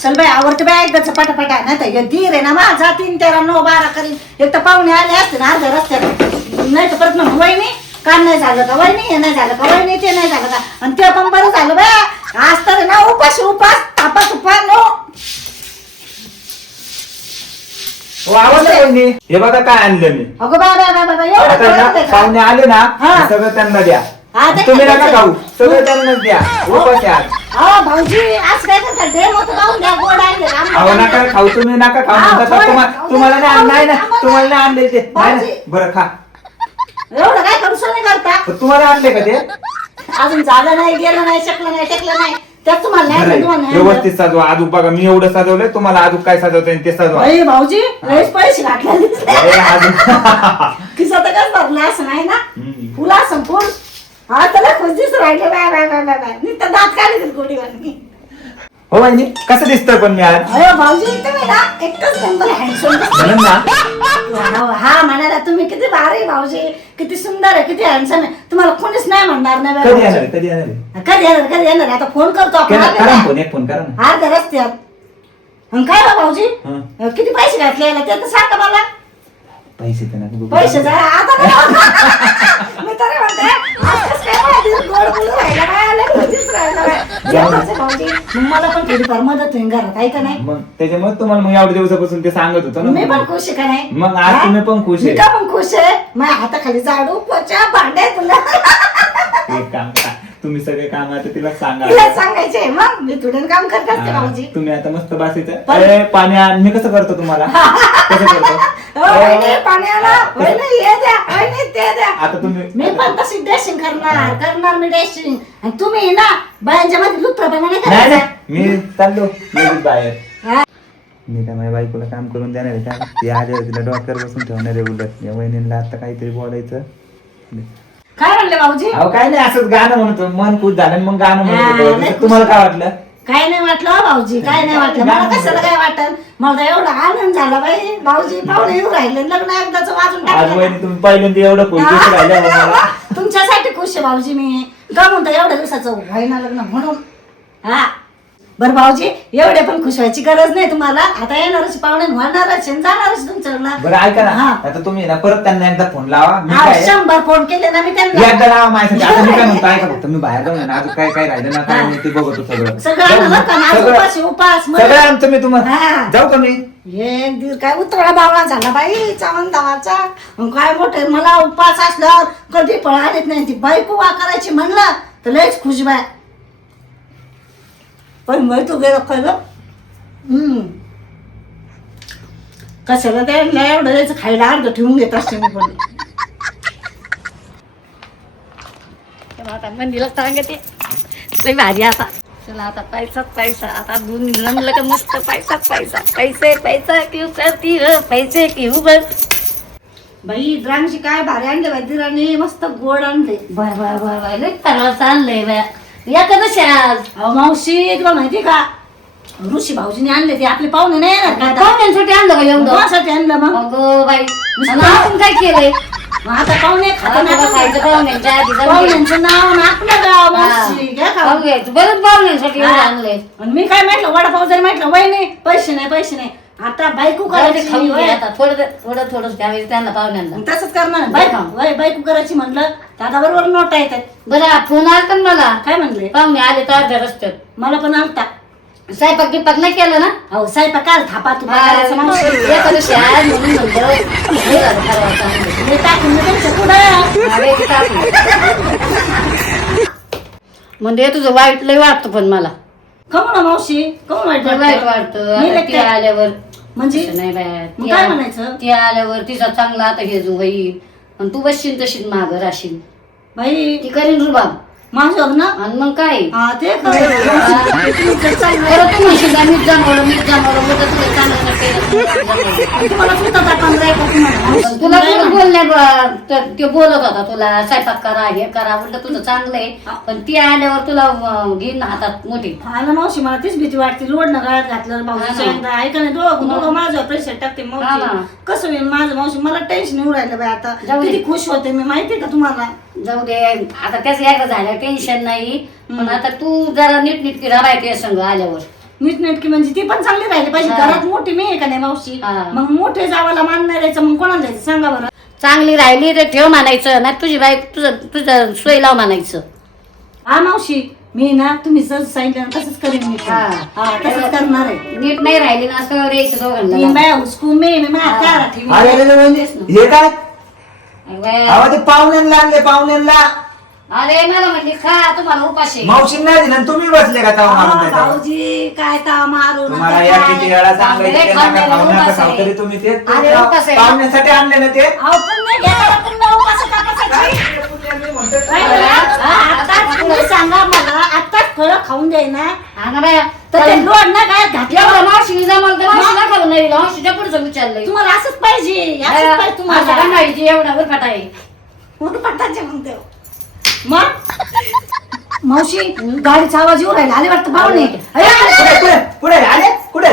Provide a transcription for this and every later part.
चल बाई आवडते बाई एकदाच पटापटा नाही तर धीर आहे ना माझा 3 13 9 12 करीन. एक तर पाहुणे आले असते ना अर्ध्या रस्त्यात नाही तर परत मग वहिनी काम नाही झालं का वहिनी हे नाही झालं का वहिनी ते नाही झालं का आणि ते पण बरं झालं बाय आज तर ना उपास तापा तुपा नो. आवडलं हे बघा काय आणलं मी. अगं बाबा एवढं आता ना कळतंय का? पाहुणे आले ना हा. सगळं त्यांना द्या. हा, ते तुम्ही काय नका करायचं? खाऊ सगळं त्यांनाच द्या. उपास आहे आज. अहो भाऊजी आज काय करता डेम होतं जाऊन द्या गोड आणले अहो नका खाऊ तुम्ही नका खाऊ हा, म्हणतात. होय. तुम्हाला नाही ना आम्हाला- तुम्हाला नाही आणले ते नाही ना. भाऊजी. बरं खा. एवढं काय करू नाही करता पण तुम्हाला आणले का ते अजून झालं नाही गेलं नाही शकलं नाही टेकलं नाही त्यात तुम्हाला नाही बरं आणलं, आहे. तुम्हाला नाही व्यवस्थित सजवा आजूक बघा मी एवढं सजवलंय तुम्हाला आजूक काय सजवता येईल ते सजवा. आणलं. भाऊजी लयच पैसे घातले अरे, अजून खिसा तर काय भरला असं नाही ना हम्म. फुला संपूर्ण हा त्याला खुश दिसू राहिले बाय नुसतं दात काढले गोडीवानी. हो वहिनी कसं दिसतोय पण मी आज अरे भाऊजी तुम्ही ना एकच नंबर हँडसम म्हणून ना हा म्हणाला तुम्ही किती भारी भाऊजी किती सुंदर आहे किती हँडसम आहे तुम्हाला कोणीच नाही म्हणणार नाही कधी बाई येणार भाऊजी. आहे? कधी येणार आहे? कधी येणार आता फोन करतो आपण करा आले करा ना. फोन एक फोन करा ना. हा त्या रस्त्यात मग काय बा भाऊजी हं. किती पैसे घातले याला ते तर सांगा मला. पैसे तर नका बघू. पैसे जरा आता नाही. मी तरी म्हणते आज कसं काय माहिती, गोड बोलू राहिला बाय, लय खुशीच राहिला बाय. जेवणाचं भाऊजी मग मला पण थोडीफार मदत होईल घरात आहे का नाही. मग त्याच्यामुळे तुम्हाला मग एवढ्या दिवसापासून ते सांगत होतो मी ना पण खुश आहे का नाही. मग आज हा? तुम्ही पण खुश मी आहे. का पण खुश आहे माझ्या हाताखाली झाडू पोचा भांडे तुला एक काम करा तुम्ही सगळे काम आता तिला सांगा. तिला सांगायचे मग मी थोडं काम करत असते भाऊजी. तुम्ही आता मस्त बसायचं पण- अरे पाणी आण मी कसं करतो तुम्हाला कसं करतो वहिनी पाणी आणा वहिनी हे द्या वहिनी ते द्या. आता तुम्ही मी पण तशी ड्रेसिंग करणार मी ड्रेसिंग आणि तुम्ही ना बायांच्या मध्ये लुत्रपणा नाही नाही करायचा. नाही मी चाललो लगेच बाहेर. हा. मी काय माझ्या बायकोला काम करून देणार आहे का ती आल्यावर तिला डॉक्टर बसून ठेवणार आहे उलट या वहिनीला आता काहीतरी बोलायचं. काय म्हणले भाऊजी अहो काय नाही असंच गाणं म्हणतो मन खुश झालं आणि मग गाणं म्हणत हा, होतो. लय तसं तुम्हाला काय वाटलं काय नाही वाटलं हो भाऊजी काय नाही वाटलं मला कशाला काय वाटलं मला एवढा आनंद झाला बाई भाऊजी पाहुणे येऊ राहिले लग्न एकदाच वाजून आज टाकलं. वहिनी तुम्ही पहिल्यांदा एवढं खुश दिसू राहिल्या बघ मला. तुमच्यासाठी खुश आहे भाऊजी मी का म्हणतो एवढ्या दिवसाचं व्हायना लग्न म्हणून. हा बरं भाऊजी एवढे पण खुश व्हायची गरज नाही तुम्हाला आता येणारच पाहुणे होणारच जाणारच तुमचं लग्न. बरं ऐका ना हा. आता तुम्ही ना परत त्यांना एकदा फोन लावा मी हा, काय 100 फोन केले ना मी त्यांना एकदा लावा माझ्यासाठी आता मी काय म्हणतो ऐका फक्त मी बाहेर जाऊन ना अजून काय काय राहिलं ना काय नाही ते बघतो सगळं सगळं आणलं बरं का ना, आज उपास उपास मग. सगळं आणतो मी तुम्हाला हा. जाऊ का मी एक दिवस काय उतळा बावळा झाला बाई चावण धावाचा काय मोठे मला उपास असल्यावर कधी पण आलेच नाही ती बायको वा करायची म्हणलं तर लयच खुश बाय पण मग तू गेलो काय ग कशाला ते एवढं द्यायचं खायला अर्ध ठेवून घेत असते मी पण. आता मंदिरात सांगते लय भारी आता चला आता पैसा आता दोन्ही रंगलं का मस्त पैसे पैसा क्यों करती हो पैसे क्यों बर. बाई द्रांगशी काय भारी आणले बाई दिराने मस्त गोड आणले. बाय लय परवा चाललंय बाय या का आज अहो मावशी तुला माहिती का ऋषी भाऊजीने आणले ते आपले पाहुणे नाही येणार का आता? पाहुण्यांसाठी आणलं का एवढं कोणासाठी आणलं मग अगो बाई आणि आपण काय केलंय मग आता पाहुणे खातं आता नातं खायचं पाहुण्यांच्या आधी जाऊन घे. पाहुण्यांचं नाव आणि आपलं गाव मावशी घ्या का खाऊन घ्यायचं बरंच पाहुण्यांसाठी एवढं आणलंय आणि मी काय म्हटलं वडापाव जरी म्हटलं वय नाही पैसे नाही आता बायको करायची खाऊन वय. घे आता थोडं त्यावेळेस त्यांना पाहुण्यांना मग तसंच करणार बरं बायको का? वय बायको करायची म्हणलं दादा बरोबर नोटा येतात बरं फोन आला का मला काय म्हणले पाहुणे आले तर अर्ध्या रस्त्यात मला पण आलता स्वयंपाक गिपाक नाही केलं ना अहो साहेब काय थापा तू करायचं मावशी एखादं आज म्हणून म्हणलं हे झालं परवाचं आणलं. हे टाकून दे त्यांच्या पुढं. अरे ते टाकलं. म्हणजे तुझं वाईट लय वाटतं पण मला कमू ना मावशी कमू वाईट लय वाईट वाटतं मी आता ती काय- आल्यावर म्हणजे तसं नाही बाया. मग ती काय आ- म्हणायचं? ती आल्यावर तिचा चांगला आता हे जो होईल आणि तू बसशील तशीच मागं राहशील बाई ती करीन रुबाब माझ्यावर ना आणि मग काय हा ते खरं. बरं तू म्हणशील का मीच जमवलं उगाच तुला चांगलं केलं. तुम्हाला सुद्धा आपण जायचं तुम्हाला. तुला कोण ते बोलत होता तुला स्वयंपाक करा हे करा म्हणलं तुझं चांगलं आहे पण ती आल्यावर तुला घेईन हातात मोठी आलं मावशी मला तीच भीती वाटते लोडणं गळ्यात घातलं हा भाऊजी ना. एकदा ऐका नाही दोघं माझ्यावर प्रेशर टाकते हा मावशी ना. कसं होईल माझं मावशी मला टेन्शन येऊ राहिलं बाई आता जाऊ दे. किती खुश होते मी माहितीये का तुम्हाला जाऊ दे आता त्याच एकदा झालं टेन्शन नाही पण आता तू जरा नीटनीटकी राहायचं संग आल्यावर नीटनेटकी म्हणजे ती पण चांगली राहिली पाहिजे. हा. घरात मोठी मी आहे का नाही मावशी, हा. मग मोठे जावाला मानणार यायचं मग कोणाला द्यायचं सांगा बरं. चांगली राहिली तर ठेव म्हणायचं, नाही तुझी बाई तुझं सोय लाव म्हणायचं. हा मावशी, मी ना तुम्ही जर सांगितलं ना तसंच करेन मी पण. हा. हा, तसंच करणार आहे. नीट नाही राहिली ना असं यायचं मी दोघांना. बाया हुसकू मी माझ्या दारात ठेवीन. अरे अरे, वहिनी, हे काय अरे अहो ते पाहुण्यांना आणले पाहुण्यांना. मला म्हणली खा तुम्हाला उपाशी. मावशींना दिलं आणि तुम्ही बसले का ताव मारून हा, देता? भाऊजी काय ता मारू नका तुम्हाला या काय. किती वेळा सांगायचं अरे, ते नका खाल्लेलं खाऊ नका उपास खाऊ आहे. तरी तुम्ही ते अरे, उपास आहे. पाहुण्यासाठी आणले ना ते. अहो, पुण्य घ्यायला पुन्हा उपास कापासाची. आता तुम्ही सांगा मला, आता फळं खाऊन द्याय ना हा ना बाया. तर ते लोड ना काय घातलं. एवढं मावशीने जमलं तर मावशीला खाऊ नाही दिलं. मावशीच्या पुढचं विचारलंय. तुम्हाला असंच पाहिजे, असंच पाहिजे माझ्या तुम्हाला. माहिती एवढा उरफाट आहे. पटाचे मग ते. मग मावशी गाडीचा आवाज येऊ राहिला. आले वाटतं पाहुणे. अरे, कुठे कुठे कुठे आले कुठे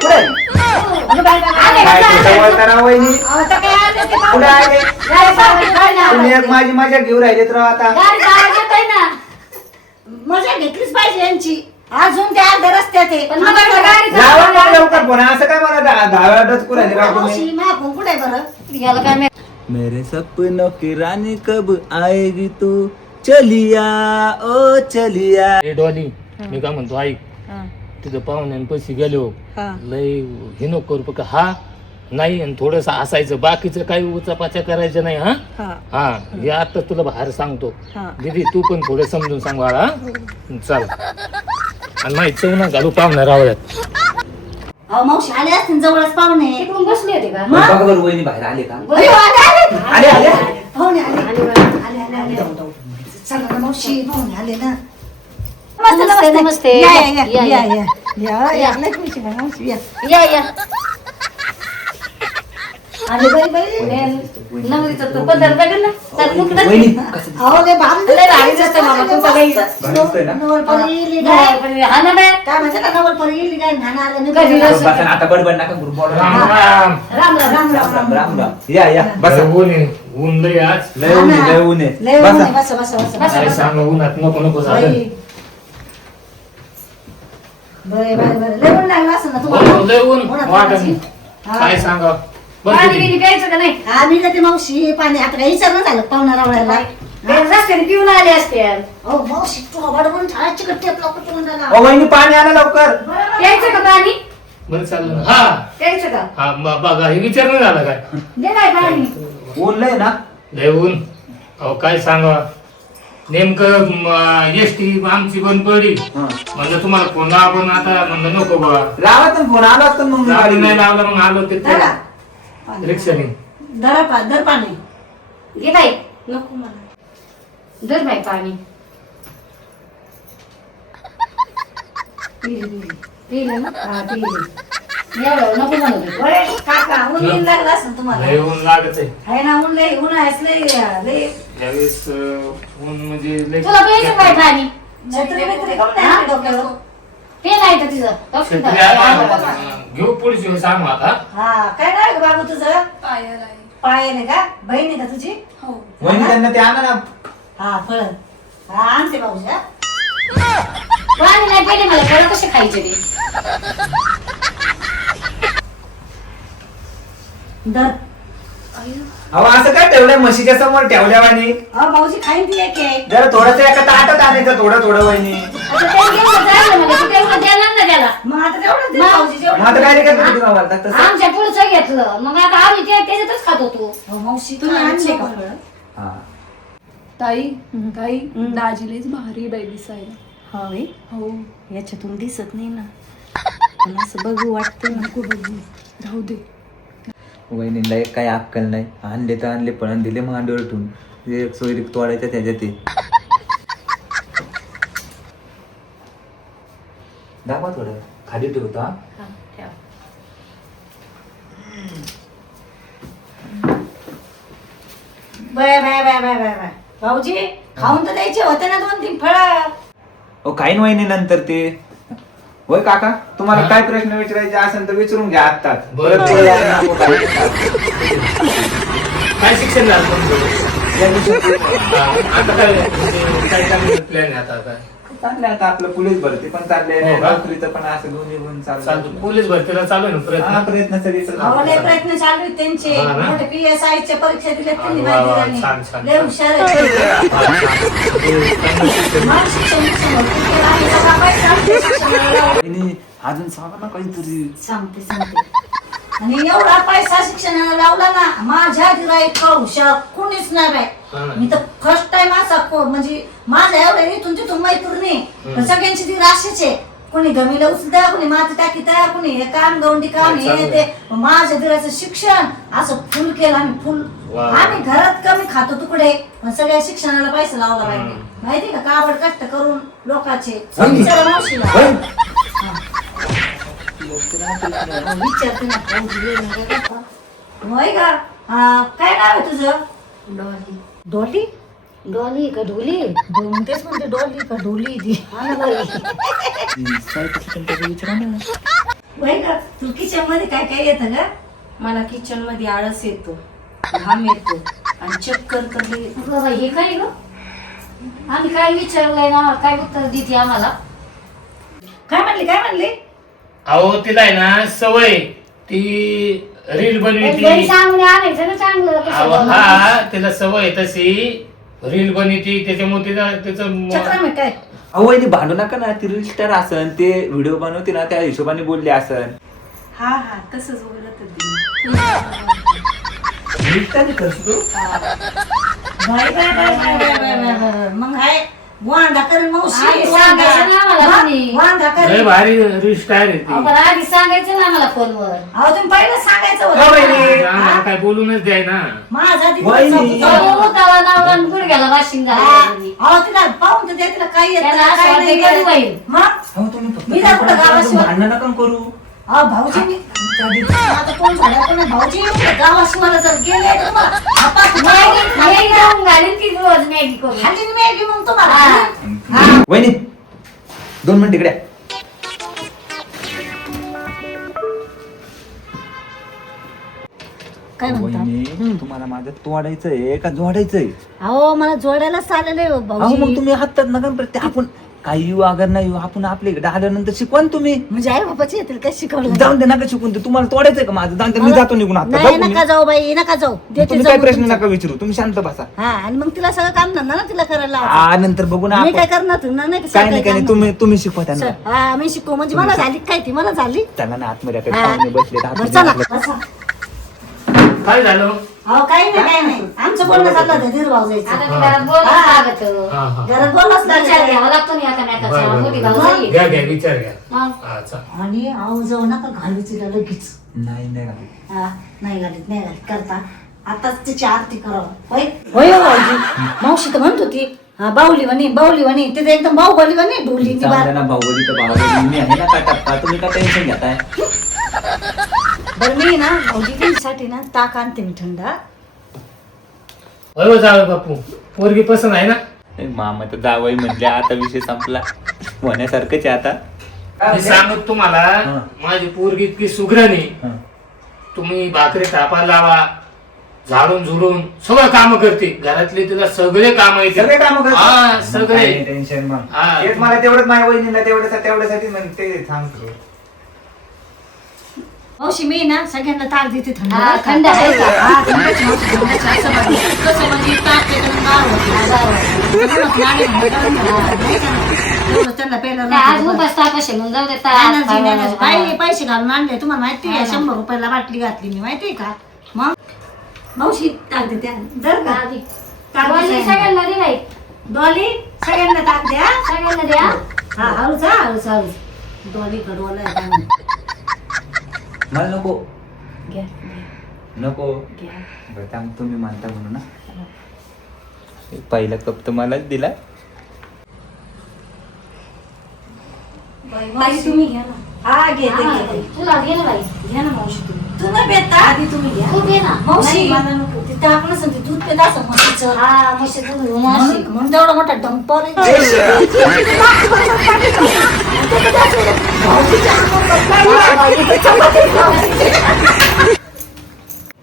कुठे अरे बाय बाय. काय खोटं बोलता राव वहिनी. आता काय आले ते कुठे पाहुणे? आले गाडीचा आवाज येतोय ना. तुम्ही एक माझी मजा घेऊ राहिलेत राव आता. गाडीचा आवाज येतोय ना. मजा घेतलीच पाहिजे यांची. अजून त्या अर्ध्या रस्त्यात आहे. पण मग आता गाडीचा लावा आवाज ना लवकर फोन. असं काय मला दहा वेळा डच करू राहिले राव तुम्ही. मावशी माझा फोन कुठे आहे बरं? याला काय माहित. मेरे सपनों की रानी कब आएगी तू चलिया ओ चलिया. ए डॉली, मी काय म्हणतो ऐक, तिथं पाहुण्यांपाशी गेलो लय हे नको करू का हा नाही, आणि थोडस हसायचं, बाकीचं काही उचापाच्या करायचं नाही. हा हा हे आता तुला बाहेर सांगतो दीदी, तू पण थोडं समजून सांग बाळा. चल, आणि माहित चव ना घालू पाहुण्या रावल्यात. अहो मावशी आले असतील जवळच पाहुणे. तिकडून बसली होती का? बघा बरं वहिनी बाहेर आले का? अरे, आले, आले. आले आले. पाहुणे आले. आले, आले, आले. चला ना मावशी, पाहुणे आले ना. नमस्ते, नमस्ते. या, या, या, या, या, या. या. या, या. लक्ष्मीची बाई, मावशी, या. या या. आले बाई, बाई. नवरीचं तू पदर बघेल ना. तर कुठलं? वहिनी कसं अहो, लय भारी लय भारी दिसतंय मामा, तुमचं बाई. भारी दिसतंय ना? नवरपरी येली गाय. नाही, हा ना बाई. काय म्हणते ना, नवरपरी येली गाय, घाणं आलं नाही. कधी राम, बसा ना, आता बडबड नका करू, बोला. राम राम. राम राम, राम. राम, राम राम राम. या या बसा. लय ऊन आहे, ऊन लय आज. लय ऊन आहे, लय ऊन आहे. लय ऊन बसा. आहे. बसा, बसा, बसा, बसा. काय सांग उन्हात नको नको झालं. बाई. बरं, बरं, बरं. लय ऊन लागलं असं ना तुम्हाला. हो, लय ऊन उन्हात वाटत उन्हाची. नाही. हा. काय सांगा पाणी बिणी प्यायचं का नाही? हा, मी जाते मावशी पाणी. आता काही विचारणं झालं पाहुणा रावळ्याला. ते रस्त्याने पिऊन आले असते. अहो मावशी, तू बडबडून छान चिकट टेप लावतो तुम्ही त्याला. ओ वहिनी पाणी आणा लवकर. प्यायचं का पाणी? बरं चाललं ना. हा प्यायचं का? हा बघा, हे विचारणं झालं काय? दे काय पाणी. ऊन लय ना. लय ऊन. अहो काय सांगा, नेमकं एसटी आमची बंद पडली. हा. म्हणलं तुम्हाला फोन लावा, पण आता म्हणलं नको बघा. लावा तर फोन आला असता मग गाडी गाडी नाही लावला, मग आलो ते धरा. पाणी. रिक्षाने. धर पाणी. घे काय? नको मला. धर बाई पाणी. पिलं ना? हा, पिलं. एवढं नको म्हणत होते. बरे, काका, ऊन बिन लागलं असेल तुम्हाला. लय ऊन लागत आहे आहे ना, ऊन लय, ऊन आहेस लय, लय. यावेळेस ऊन म्हणजे लय. तुला प्यायचं काय पाणी? छत्री बित्री काहून नाही आणली डोक्यावर? पे नाही तर तिचं. शेतकरी बघ. आहे. घेऊ पुढची वेळ सांग आता. हा, काय नाही ग बाबू तुझं? पायाने का? बहीण आहे का तुझी? वहिनी त्यांना ते आणा ना. हा, फळ. हा, आणते भाऊजी. हा. पाणी नाही पेले मला फळं कसे खायचे ते? धर. अहो असं काय ठेवलंय म्हशीच्या समोर ठेवल्यावानी. अहो भाऊजी खाईन ती एक एक. जरा थोडस एका ताटात आणायचं, थोडं थोडं वहिनी. आता ते घेऊन जायचं मला. तू तेवढं देणार ना त्याला. मग आता तेवढंच दे मग? भाऊजी, मग जेवढं. आता काय काय तुम्ही गावाला तसं. आमच्या पुढचं घेतलं. मग आता आम्ही त्याच्यातच खात होतो. अहो, मावशी तुम्ही आणले का फळं? हा. ताई दाजीलेच भारी बाई दिसायला. हा बाई. हो, याच्यातून दिसत नाही ना, पण असं बघू वाटतं. नको बघू, राहू दे. वहिनीला एक काही अक्कल नाही. आणले तर आणले, पण दिले मांडीवर ठेवून. ते सोयरी तोडायच्या त्याच्यात ते. दाखवा थोडं खाली ठेवतो. हा. हा, ठेव. Bye bye bye bye bye bye. भाऊजी खाऊन तर द्यायचे होते ना 2-3 फळं. ओ खाईन वहिनी नंतर ते. होय काका, तुम्हाला हा. काय प्रश्न विचारायचे असेल तर विचारून घ्या आत्ताच. बरं. परत बोलायला नको काय. काय शिक्षण झालं तुमचं? या दिवशी हा, आता काय म्हणजे काय प्लॅन आहे आता काय? चाललंय आता आपलं पोलीस भरती पण चाललंय हो का? नोकरीचं पण असं दोन्ही गुण चालतो चालतं पोलीस भरतीला चालू आहे ना हा प्रयत्न प्रयत्न सगळीकडे अहो, लय प्रयत्न चालू आहेत त्यांचे हा ना? मोठे PSI च्या परीक्षा दिल्या त्यांनी वा, वा, माहिती छान, छान, लय छान. हुशार आहेत मग शिक्षण भरपूर केलं आणि सगळा पैसा आमच्या शिक्षणाला लावला. वहिनी, अजून सांगा ना काहीतरी सांगते आणि एवढा पैसा शिक्षणाला लावला ना माझ्या दिरा इतका हुशार कोणीच नाही बाय हा ना. मी तर फर्स्ट टाइम असा म्हणजे माझ्या एवढ्या इथून तिथून मैत्रिणी पण सगळ्यांची ती राशीच आहे. कोणी गमीला उचलता कोणी माती टाकीता कोणी हे काम गवंडी काम नाही, हे चालू ते माझ्या दिराचं शिक्षण असं फुल केलं आम्ही फुल वा. आम्ही घरात कमी खातो तुकडे पण सगळ्या शिक्षणाला पैसा लावला पाहिजे माहिती का काबड कष्ट करून लोकांचे विचारा मावशीला हा. विचारते ना होय का काय नाव आहे तुझं डॉली डॉली का ढोली तेच म्हणते डॉली का डोली ती होय का तू किचन मध्ये काय काय येतं का मला किचन मध्ये आळस येतो घाम येतो आणि चक्कर करले बाबा हे काय ग आम्ही काय विचारलंय ना काय उत्तर देते आम्हाला काय म्हणली अहो तिला आहे ना सवय ती रील घरी बनविती सांगून आणायचं ना चांगलं कसं अहो, बनवायचं. हा तिला सवय आहे तशी रील बनविती त्याच्यामुळे तिला त्याचं चक्र मी काय वहिनी भांडू नका ना ती रील स्टार असन ते व्हिडिओ बनवते ना त्या हिशोबाने बोलले असन हा हा तसंच बोलत होती बाय मग हाय वांदा करेन मावशी आई सांगायचं ना आम्हाला कोणी. वांदा लय करेन भारी रील स्टार आहे ती अहो, पण आधी सांगायचं ना आम्हाला फोनवर अहो तुम्ही पहिलं सांगायचं हो, होतं वहिनी. ना. आम्हाला काय बोलूनच द्याय ना माझा तिथं वहिनी. चौथं- त्याला नाव आणि गुडघ्याला वाशिंग हा. झालं अहो तिला पाहून तर द्या तिला काय येतं त्याला असं काय वाटतं नाही कधी येत. होईल. मग मी जा कुठं गावाशिवाय भांडण नका करू अहो भाऊजी मी त्या दिवशी आता कोण झालं कोण नाही. भाऊजी गावाशिवाय जर गेले तुम्हाला हातात मॅगी मॅगी खाऊन घालीन की रोज मॅगी करून खाली मॅगी मग तुम्हाला हा. वहिनी 2 मिनिट इकडे काय म्हणता वहिनी तुम्हाला माझं तोडायचंय का जोडायचंय अहो मला जोडायलाच आलेले हो अहो भाऊजी मग तुम्ही हातात नका प्रत्येक आपण काही येऊ अगर नाही येऊ आपण आपल्या इकडे आल्यानंतर शिकवा ना तुम्ही म्हणजे आई बाबाची येतील काय शिकवलं जाऊन दे नका शिकून ते तुम्हाला तोडायचंय का माझं जाऊन दे मी जातो निघून आता नाही जाऊ नका तुम्ही. जाऊ बाई नका जाऊ देते तुम्ही काय जाऊ प्रश्न तुमचं. नका विचारू तुम्ही शांत बसा हा आणि मग तिला सगळं काम धंदा ना तिला करायला लावायचं. नंतर बघू ना मी आपण. काय करणार तुला नाही का काय सगळं नाही काय नाही काम? तुम्ही शिकवा त्यांना सर, हा मी शिकू म्हणजे मला झाली काय ती मला झाली त्यांना ना आतमध्ये हा. पाहुणे बसले बरं, चला बसा. काय झालं अहो काही नाही काही नाही आमचं बोलणं चाललं होतं धीर भाऊ जायचं आता ती घरात बोलत हा. लागत हा हा घरात बोलणंच विचार लागलं घ्यावा लागतो ना बरं, एकामेकाचा बरं, मोठी बरं. भाऊ घ्या घ्या विचार घ्या मग हा चल आणि अहो जाऊ नका घालू तिला लगेच नाही नाही का? हा नाही घालीत करता आताच तिची आरती करावं होय होय हो भाऊजी मावशी तर म्हणत होती हा बाहुली म्हणे तिथे एकदम बाहुबली म्हणे ढोली ती जाऊ बार द्या ना भाऊबली तर भाऊबली मी आहे ना का टप्पा तुम्ही का टेन्शन घेताय बरं मी ना भाऊजी त्यांच्यासाठी ना ताक आणते मी थंड हा. होय जावे बापू पोरगी पसंत आहे ना मामा तर जावई म्हणजे आता विषय संपला होण्यासारखंच आहे आता मी सांगत तुम्हाला हा. माझी पोरगी इतकी सुग्रणी हा. तुम्ही भाकरी कापा लावा झाडून झुडून सगळं काम करते घरातले तिला सगळे काम येते सगळे काम हा सगळे टेन्शन मग हा. तेच मला तेवढंच माझ्या वहिनीला तेवढ्यासाठी म्हणते सांगतो मावशी मी ना सगळ्यांना ताक देते थंड हा, बरं का? थंड आहे का? हा, थंडच मावशी, थंडच आहे. असं म्हणजे कसं म्हणजे ताक त्याच्यानं गार होतं. म्हणून नाणी म्हणतात, हा, नाही का नाही? एवढं त्यांना प्यायला काय आज नको. उपास तापाशी म्हणून जाऊ देता एनर्जी एनर्जी. बाई पैसे घालून आणले तुम्हाला माहिती आहे 100 रुपयाला बाटली घातली मी माहिती आहे का मग मावशी ताक देते दर का ताक देते. सगळ्यांना दे बाई डॉली सगळ्यांना ताक द्या सगळ्यांना द्या हा हळूच डॉली का डोला आहे काय मला नको घ्या नको घ्या बरं थांब, तुम्ही मानता म्हणून ना पहिला कप तर मलाच दिला बाई तुम्ही घ्या ना हा घेते घेते तुला घे ना बाई घ्या ना मावशी तुम्ही नाही पेता आधी तुम्ही घ्या तू घे ना मावशी नाही, मला नको ते ताक नसेल ते दूध पेत असं म्हशीचं हा म्हशी तुम्ही म्हशी. म्हणून तेवढा मोठा डंपर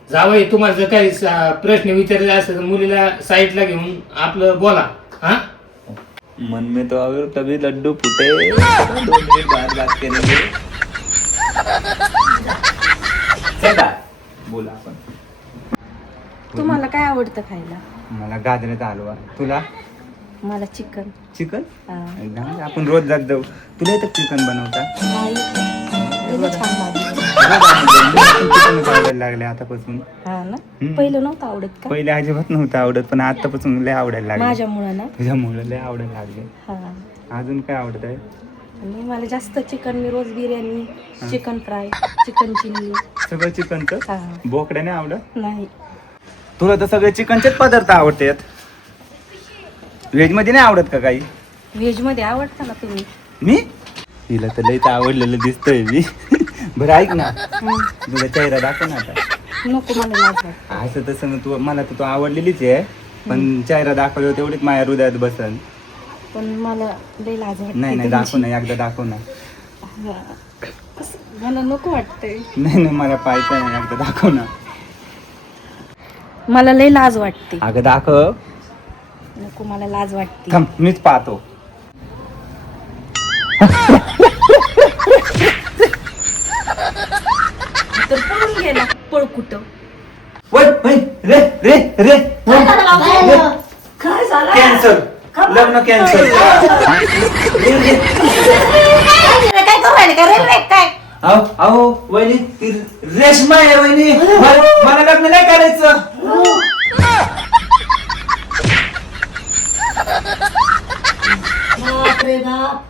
जावई तुम्हाला जर काही प्रश्न विचारले असेल तर मुलीला साईडला घेऊन आपलं बोला हा मन में तो और कभी लड्डू फूटे 2 मिनट बाद बात करेंगे. चला बोला आपण. तुम्हाला काय आवडतं खायला? मला गाजराचा हलवा. तुला? मला चिकन. चिकन? एकदम आपण रोज जात जाऊ. तुला येतं चिकन बनवता? चिकन आवडायला लागले आतापासून. हा ना. पहिलं नव्हतं आवडत का? पहिले अजिबात नव्हतं आवडत पण आतापासून लय आवडायला लागले. माझ्यामुळं ना. तुझ्यामुळे लय आवडायला लागले. हा. अजून काय आवडत आहे? आणि मला जास्त चिकन, मी रोज biryani, chicken fry, chicken chilli. सगळं चिकनचं? हा. बोकड्या नाही आवडत? नाही. तुला तर सगळे चिकनचेच पदार्थ आवडतात. व्हेज मध्ये नाही आवडत का काही? व्हेज मध्ये आवडतं ना तुम्ही? मी हिला तर लयच आवडलेलं दिसतोय मी. बरं ऐक ना, तुझा चेहरा दाखव ना आता. नको, मला लाज वाटते. असं तसं तू मला तर तू आवडलेलीच आहे पण चेहरा दाखवल्यावर तेवढीच माझ्या हृदयात बसन. पण मला लय लाज वाटते. नाही नाही दाखव ना, एकदा दाखव ना. मला नको वाटतंय. नाही नाही मला पाहायचं नाही, एकदा दाखव ना. मला लय लाज वाटते. अगं दाखव. नको, मला लाज वाटते. थांब मीच पाहतो. तर पळून गेला. पळ कुठं? वै वै रे रे रे काय झालं? कॅन्सल, लग्न कॅन्सल. काय करू राहिले का रेल्वे काय? अहो अहो वहिनी ती रेशमा आहे वहिनी. मला लग्न नाही करायचं. बापरे बाप.